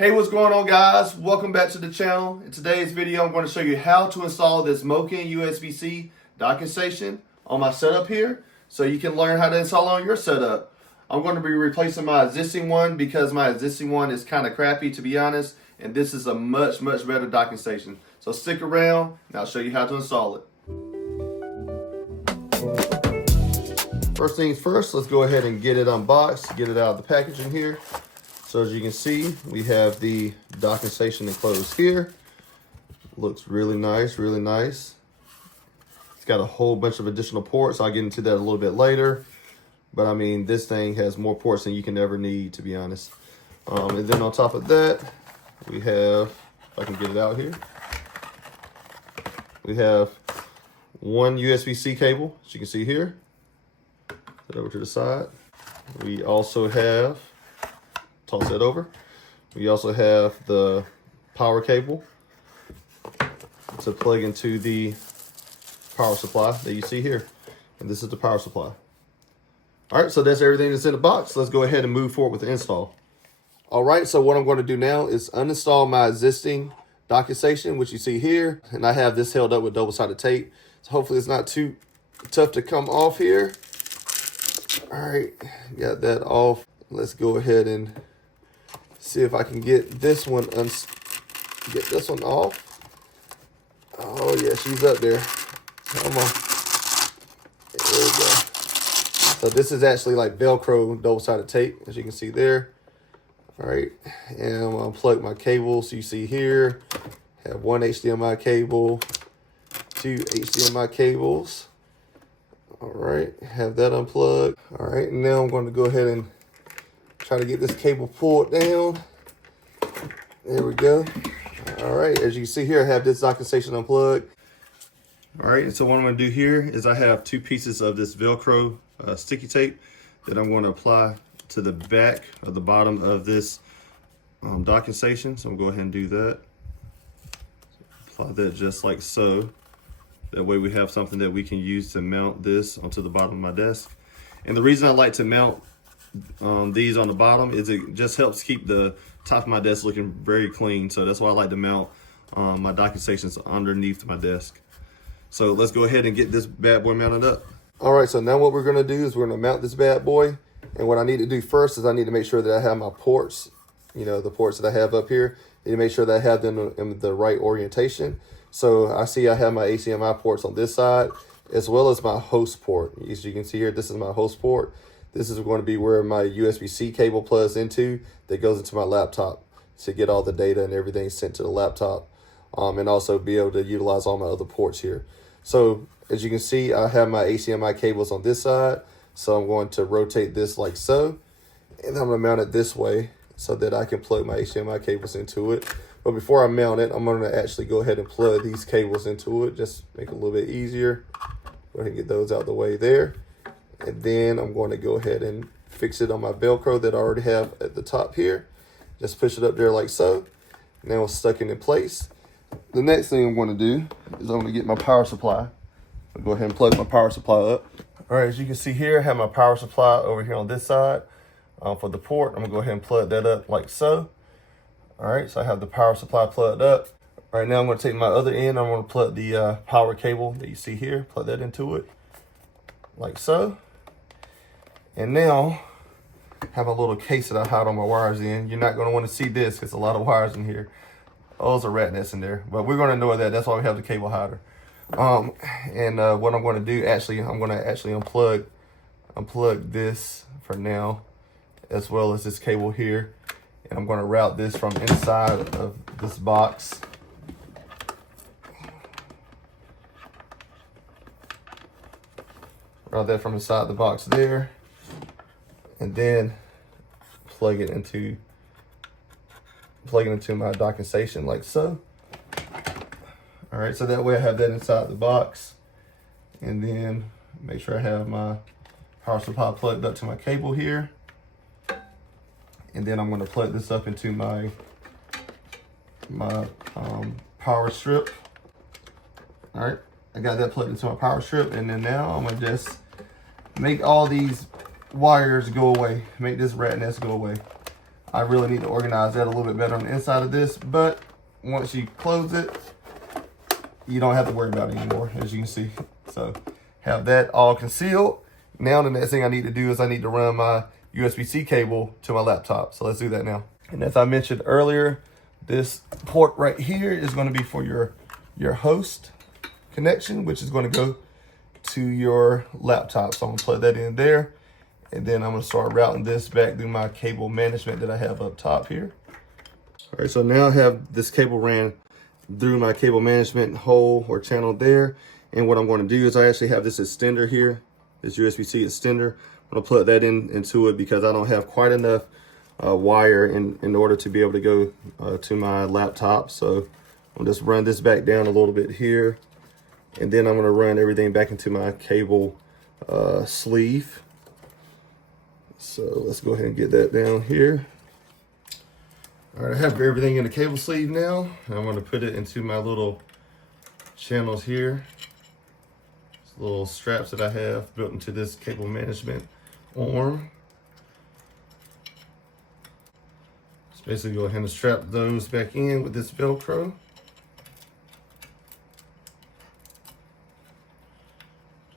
Hey, what's going on, guys? Welcome back to the channel. In today's video, I'm going to show you how to install this MOKiN USB-C docking station on my setup here so you can learn how to install on your setup. I'm going to be replacing my existing one because my existing one is kind of crappy, to be honest, and this is a much better docking station. So stick around and I'll show you how to install it. First things first, let's go ahead and get it unboxed, get it out of the packaging here. So as you can see, we have the docking station enclosed here. Looks really nice, really nice. It's got a whole bunch of additional ports. I'll get into that a little bit later. But I mean, this thing has more ports than you can ever need, to be honest. And then on top of that, we have, if I can get it out here, we have one USB-C cable, as you can see here. Put it over to the side. We also have, toss that over. We also have the power cable to plug into the power supply that you see here. And this is the power supply. All right, so that's everything that's in the box. Let's go ahead and move forward with the install. All right, so what I'm going to do now is uninstall my existing docking station, which you see here. And I have this held up with double-sided tape. So hopefully it's not too tough to come off here. All right, got that off. Let's go ahead and see if I can get this one off. Oh yeah, she's up there. Come on. There we go. So this is actually like Velcro double-sided tape, as you can see there. All right, and I'm gonna unplug my cables. You see here, have one HDMI cable, two HDMI cables. All right, have that unplugged. All right, now I'm going to go ahead and try to get this cable pulled down. There we go. All right, as you can see here, I have this docking station unplugged. All right, so what I'm going to do here is I have two pieces of this Velcro sticky tape that I'm going to apply to the back of the bottom of this docking station. So I'm going to go ahead and do that. Apply that just like so. That way we have something that we can use to mount this onto the bottom of my desk. And the reason I like to mount these on the bottom is it just helps keep the top of my desk looking very clean. So that's why I like to mount my docking stations underneath my desk. So let's go ahead and get this bad boy mounted up. All right, so now what we're gonna do is we're gonna mount this bad boy. And what I need to do first is I need to make sure that I have my ports, you know, the ports that I have up here. I need to make sure that I have them in the right orientation. So I see I have my HDMI ports on this side, as well as my host port. As you can see here, this is my host port. This is going to be where my USB-C cable plugs into, that goes into my laptop to get all the data and everything sent to the laptop, and also be able to utilize all my other ports here. So as you can see, I have my HDMI cables on this side. So I'm going to rotate this like so, and I'm going to mount it this way so that I can plug my HDMI cables into it. But before I mount it, I'm going to actually go ahead and plug these cables into it, just make it a little bit easier. Go ahead and get those out the way there. And then I'm going to go ahead and fix it on my Velcro that I already have at the top here. Just push it up there like so. Now it's stuck in place. The next thing I'm going to do is I'm going to get my power supply. I'll go ahead and plug my power supply up. All right, as you can see here, I have my power supply over here on this side. For the port, I'm going to go ahead and plug that up like so. All right, so I have the power supply plugged up. All right, now I'm going to take my other end. I'm going to plug the power cable that you see here, plug that into it like so. And now I have a little case that I hide all my wires in. You're not going to want to see this because a lot of wires in here. Oh, there's a rat nest in there, but we're going to ignore that. That's why we have the cable hider. What I'm going to do, I'm going to actually unplug this for now, as well as this cable here. And I'm going to route this from inside of this box. Route that from inside the box there. And then plug it into my docking station like so. All right, so that way I have that inside the box. And then make sure I have my power supply plugged up to my cable here. And then I'm going to plug this up into my power strip. All right, I got that plugged into my power strip. And then now I'm going to just make all these wires go away, make this rat nest go away. I really need to organize that a little bit better on the inside of this, but once you close it, you don't have to worry about it anymore, as you can see. So have that all concealed. Now the next thing I need to do is I need to run my USB-C cable to my laptop. So let's do that now. And as I mentioned earlier, this port right here is going to be for your host connection, which is going to go to your laptop. So I'm gonna plug that in there. And then I'm gonna start routing this back through my cable management that I have up top here. All right, so now I have this cable ran through my cable management hole or channel there. And what I'm gonna do is I actually have this extender here, this USB-C extender. I'm gonna plug that into it because I don't have quite enough wire in order to be able to go to my laptop. So I'll just run this back down a little bit here. And then I'm gonna run everything back into my cable sleeve. So let's go ahead and get that down here. All right, I have everything in the cable sleeve now. I'm gonna put it into my little channels here. These little straps that I have built into this cable management arm. Just basically go ahead and strap those back in with this Velcro.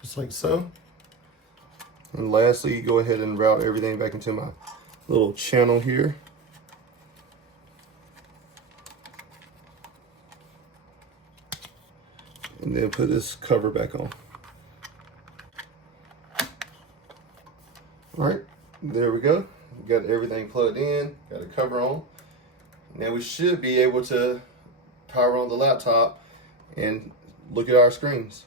Just like so. And lastly, go ahead and route everything back into my little channel here. And then put this cover back on. All right, there we go. We got everything plugged in, got a cover on. Now we should be able to power on the laptop and look at our screens.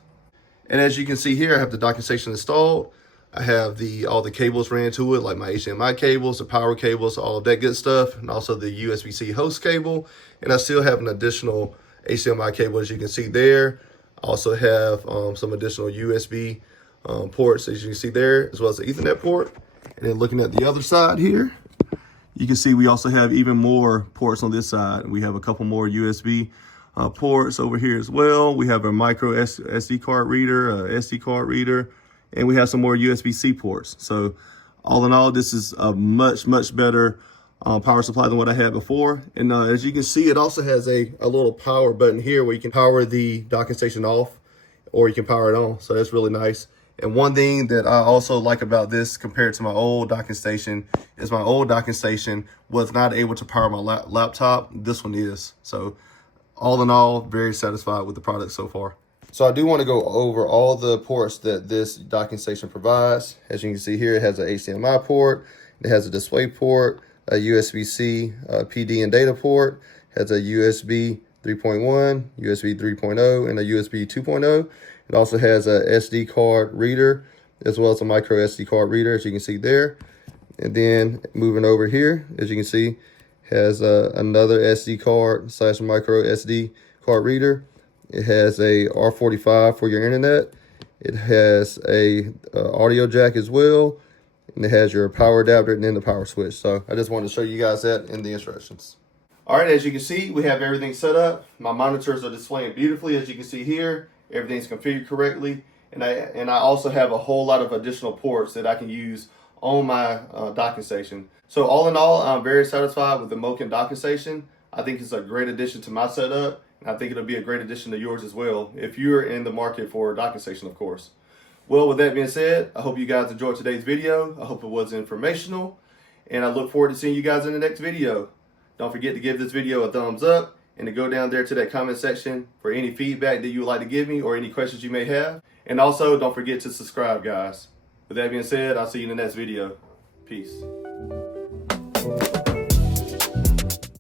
And as you can see here, I have the docking station installed. I have all the cables ran to it, like my HDMI cables, the power cables, all of that good stuff, and also the USB-C host cable. And I still have an additional HDMI cable, as you can see there. I also have some additional USB ports, as you can see there, as well as the Ethernet port. And then looking at the other side here, you can see we also have even more ports on this side. We have a couple more USB ports over here as well. We have a micro SD card reader, a SD card reader, and we have some more USB-C ports. So all in all, this is a much, much better power supply than what I had before. And as you can see, it also has a little power button here where you can power the docking station off or you can power it on. So that's really nice. And one thing that I also like about this compared to my old docking station is my old docking station was not able to power my laptop. This one is. So all in all, very satisfied with the product so far. So I do want to go over all the ports that this docking station provides. As you can see here, it has an HDMI port, it has a display port, a USB-C PD and data port, has a USB 3.1, USB 3.0, and a USB 2.0. It also has a SD card reader, as well as a micro SD card reader, as you can see there. And then moving over here, as you can see, has another SD card / micro SD card reader. It has a R45 for your internet. It has a audio jack as well. And it has your power adapter and then the power switch. So I just wanted to show you guys that in the instructions. All right, as you can see, we have everything set up. My monitors are displaying beautifully, as you can see here. Everything's configured correctly. And I also have a whole lot of additional ports that I can use on my docking station. So all in all, I'm very satisfied with the MOKiN docking station. I think it's a great addition to my setup. And I think it'll be a great addition to yours as well, if you're in the market for a docking station, of course. Well, with that being said, I hope you guys enjoyed today's video. I hope it was informational. And I look forward to seeing you guys in the next video. Don't forget to give this video a thumbs up and to go down there to that comment section for any feedback that you would like to give me or any questions you may have. And also, don't forget to subscribe, guys. With that being said, I'll see you in the next video. Peace.